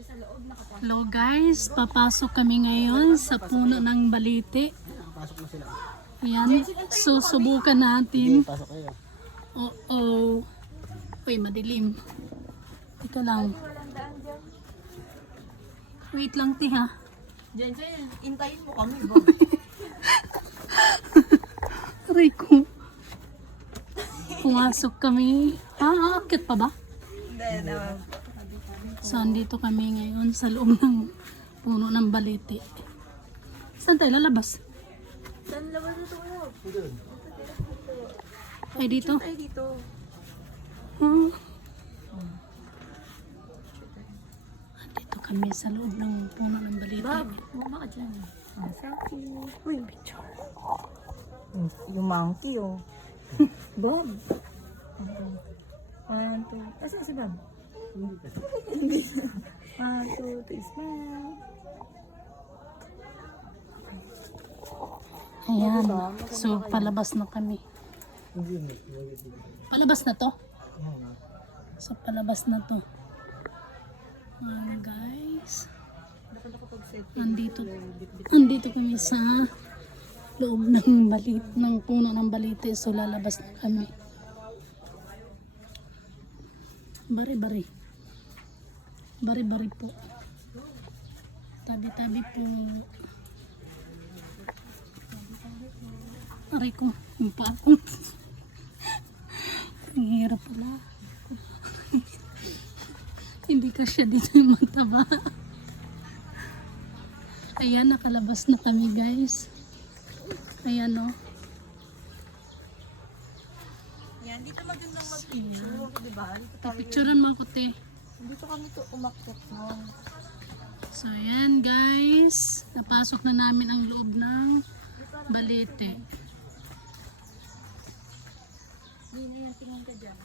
Hello guys, papasok kami ngayon sa puno ng balite. Ayan, susubukan natin. Oo. Uy, madilim. Ito lang. Wait lang, ti ha. Diyan, intayin mo kami ba? Aray ko. Pumasok kami. Akit pa ba? Hindi naman. So, andito kami ngayon sa loob ng puno ng balete. Saan tayo lalabas? Saan labas ito kayo? Ay, dito? Ay, dito. Andito kami sa loob ng puno ng balete. Bob, mama ka dyan. Selfie. Uy, picture. Yung monkey, oh. Bob. One, two. Asan si Bob? Hindi. One, two, three, smile. Ayan. So, palabas na kami. Palabas na to? So, palabas na to. Ayan, guys. Andito kami sa loob ng ng puno ng balite. So, lalabas na kami. Bari-bari. Bari-bari po. Tabi-tabi po. Aray ko, yung pa ako. Ang hirap pala. Hindi ka siya dito yung mataba. Ayan, nakalabas na kami guys. Ayan o. Yan, dito magandang mag-picture. Diba? Picturean mo ko te. Dito kami to umakyat mo. So ayan guys. Napasok na namin ang loob ng balete. Hindi na yan, tingnan ka dyan.